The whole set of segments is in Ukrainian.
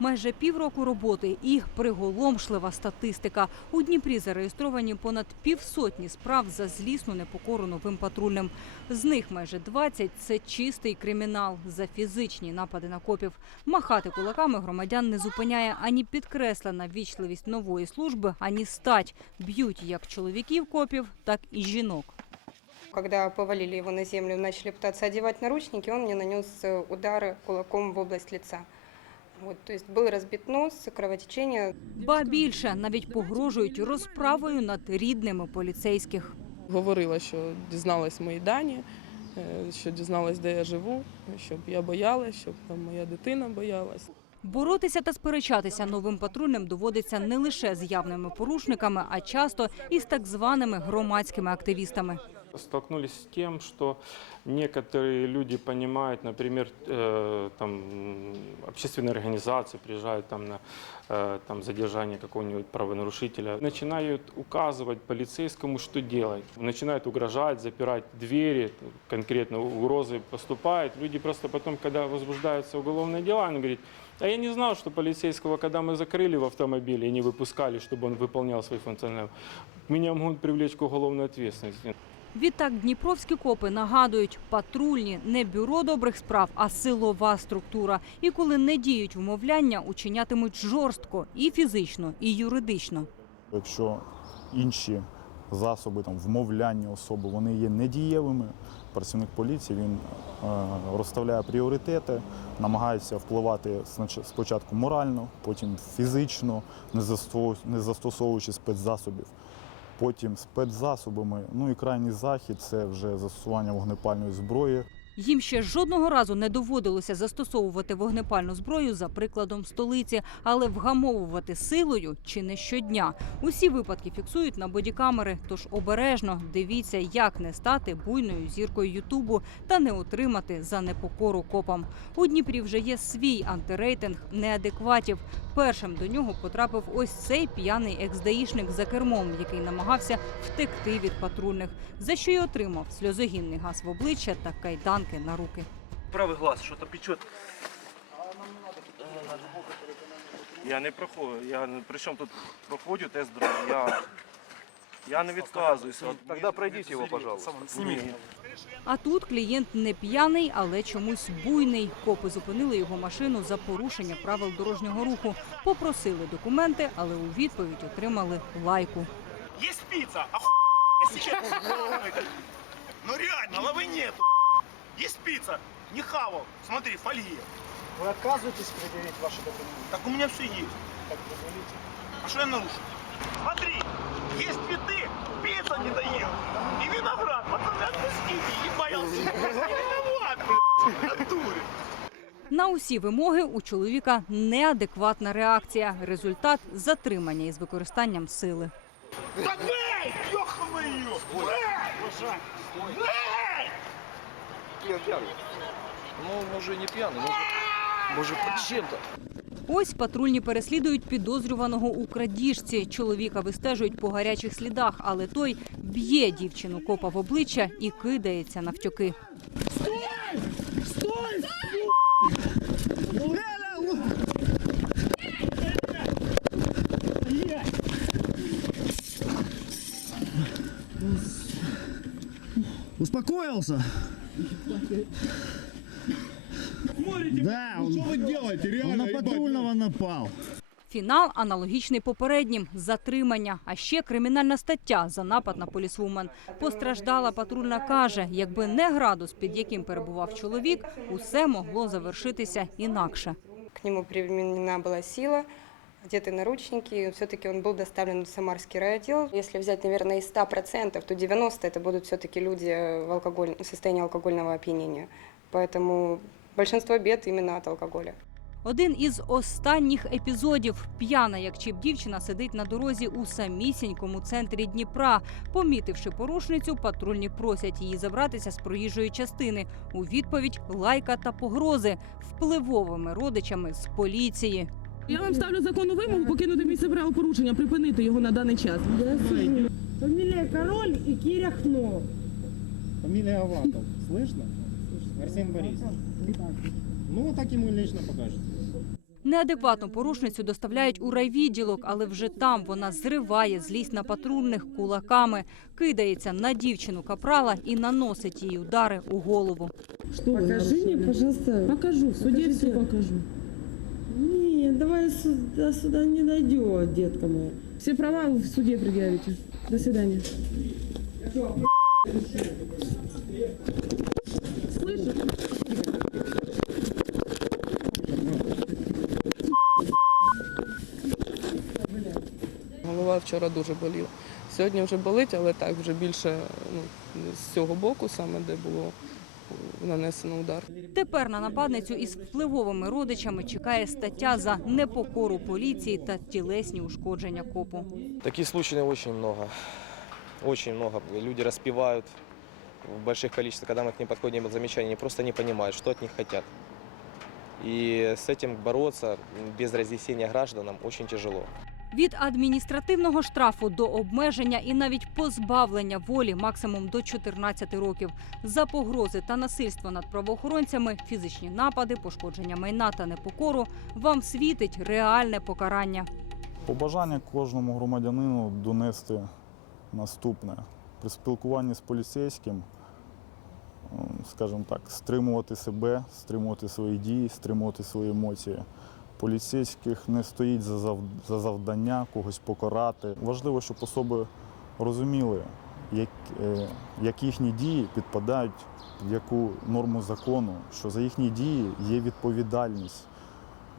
Майже півроку роботи і приголомшлива статистика. У Дніпрі зареєстровані понад півсотні справ за злісну непокору новим патрульним. З них майже 20 – це чистий кримінал за фізичні напади на копів. Махати кулаками громадян не зупиняє ані підкреслена вічливість нової служби, ані стать. Б'ють як чоловіків копів, так і жінок. Когда повалили его на землю и начали пытаться одевать наручники, он мне нанес э, удары кулаком в область лица. Вот, то есть был разбит нос, кровотечение. Ба більше навіть погрожують розправою над рідними поліцейських. Говорила, що дізналась мої дані, е, що дізналась, де я живу, щоб я боялась, щоб там моя дитина боялась. Боротися та сперечатися новим патрульним доводиться не лише з явними порушниками, а часто і з так званими громадськими активістами. Столкнулись с тем, что некоторые люди понимают, например, э, там, общественные организации приезжают там, на э, там, задержание какого-нибудь правонарушителя, начинают указывать полицейскому, что делать. Начинают угрожать, запирать двери, конкретно угрозы поступают. Люди просто потом, когда возбуждаются уголовные дела, они говорят, а я не знал, что полицейского, когда мы закрыли в автомобиле и не выпускали, чтобы он выполнял свои функционалы, меня могут привлечь к уголовной ответственности. Відтак дніпровські копи нагадують, патрульні не бюро добрих справ, а силова структура. І коли не діють вмовляння, учинятимуть жорстко і фізично, і юридично. Якщо інші засоби там, вмовляння особи вони є недієвими, працівник поліції він е, розставляє пріоритети, намагається впливати спочатку морально, потім фізично, не застосовуючи спецзасобів. Потім спецзасобами, ну і крайній захід це вже застосування вогнепальної зброї. Їм ще жодного разу не доводилося застосовувати вогнепальну зброю за прикладом столиці, але вгамовувати силою чи не щодня. Усі випадки фіксують на бодікамери. Тож обережно дивіться, як не стати буйною зіркою Ютубу та не отримати за непокору копам. У Дніпрі вже є свій антирейтинг неадекватів. Першим до нього потрапив ось цей п'яний екс-даїшник за кермом, який намагався втекти від патрульних, за що й отримав сльозогінний газ в обличчя та кайданки на руки. Правый глаз что-то печет. Я не проходжу. Я не- при чому тут проходжу тест-драйв. Я, я не відказуюся. Тогда пройдите его, пожалуйста. А тут клієнт не п'яний, але чомусь буйний. Копи зупинили його машину за порушення правил дорожнього руху. Попросили документи, але у відповідь отримали лайку. Есть пицца, оху... сейчас. Ну реально, лавы нету. Есть пицца, не хавал. Смотри, фолье. Вы отказываетесь предъявить ваши документы? Так у меня все есть. Так предъявите. А что я нарушил? Смотри, есть цветы, пицца не доел. И виноград, пацаны, отпустите, ебался. Не виноват, блядь, натуре. На усі вимоги у чоловіка неадекватна реакція. Результат затримання із використанням сили. Да эй, ёханую! Эй! Эй! Ну, може, не пьяный, може, може, под чем-то. Ось патрульні переслідують підозрюваного у крадіжці. Чоловіка вистежують по гарячих слідах, але той б'є дівчину копа в обличчя і кидається навтьоки. Успокоился? Да, он, Что вы делаете, он реально? на патрульного напал. Фінал аналогічний попереднім затримання, а ще кримінальна стаття за напад на полісвумен. Постраждала патрульна каже, якби не градус, під яким перебував чоловік, усе могло завершитися інакше. К нему применена была сила, одеты наручники. Все-таки он был доставлен в Самарский райотдел. Если взять, наверное, из 100%, то 90% это будут все-таки люди в, алкоголь... в состоянии алкогольного опьянения. Поэтому большинство бед именно от алкоголя. Один із останніх епізодів. П'яна, як чіп дівчина, сидить на дорозі у самісінькому центрі Дніпра. Помітивши порушницю, патрульні просять її забратися з проїжджої частини. У відповідь лайка та погрози впливовими родичами з поліції. Я вам ставлю законну вимогу покинути місце правопорушення, припинити його на даний час. Фамилия Король и Киря Хно. Фамилия Аваков. Слышно? Арсен Борисович. Ну, так ему лично покажете. Неадекватну порушницю доставляють у райвідділок, але вже там вона зриває злість на патрульних кулаками, кидається на дівчину капрала і наносить їй удари у голову. Что Покажи мне, пожалуйста. Покажу, в суде все покажу. Не, давай сюда, сюда не дойдет, детка моя. Все права вы в суде предъявите. До свидания. Слышишь? Голова вчора дуже боліла. Сьогодні вже болить, але так вже більше ну, з цього боку, саме де було е, нанесено удар. Тепер на нападницю із впливовими родичами чекає стаття за непокору поліції та тілесні ушкодження копу. Таких случаев очень много. Очень много. Люди распивают в больших количествах. Когда мы к ним подходим, делаем замечания, они просто не понимают, что от них хотят. И с этим бороться м, без разъяснения гражданам очень тяжело. Від адміністративного штрафу до обмеження і навіть позбавлення волі максимум до 14 років. За погрози та насильство над правоохоронцями, фізичні напади, пошкодження майна та непокору вам світить реальне покарання. Побажання кожному громадянину донести наступне. При спілкуванні з поліцейським, ем, скажімо так, стримувати себе, стримувати свої дії, стримувати свої емоції. Поліцейських не стоїть за зав- за завдання когось покарати. Важливо, щоб особи розуміли, як, е, як їхні дії підпадають в яку норму закону, що за їхні дії є відповідальність.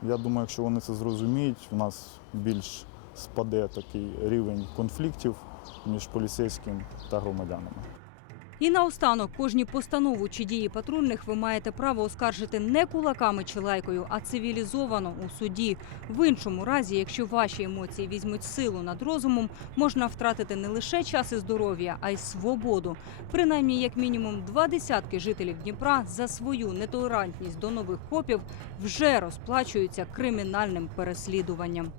Я думаю, якщо вони це зрозуміють, у нас більш спаде такий рівень конфліктів між поліцейським та громадянами. І наостанок кожні постанову чи дії патрульних ви маєте право оскаржити не кулаками чи лайкою, а цивілізовано у суді. В іншому разі, якщо ваші емоції візьмуть силу над розумом, можна втратити не лише час і здоров'я, а й свободу. Принаймні, як мінімум, два десятки жителів Дніпра за свою нетолерантність до нових копів вже розплачуються кримінальним переслідуванням.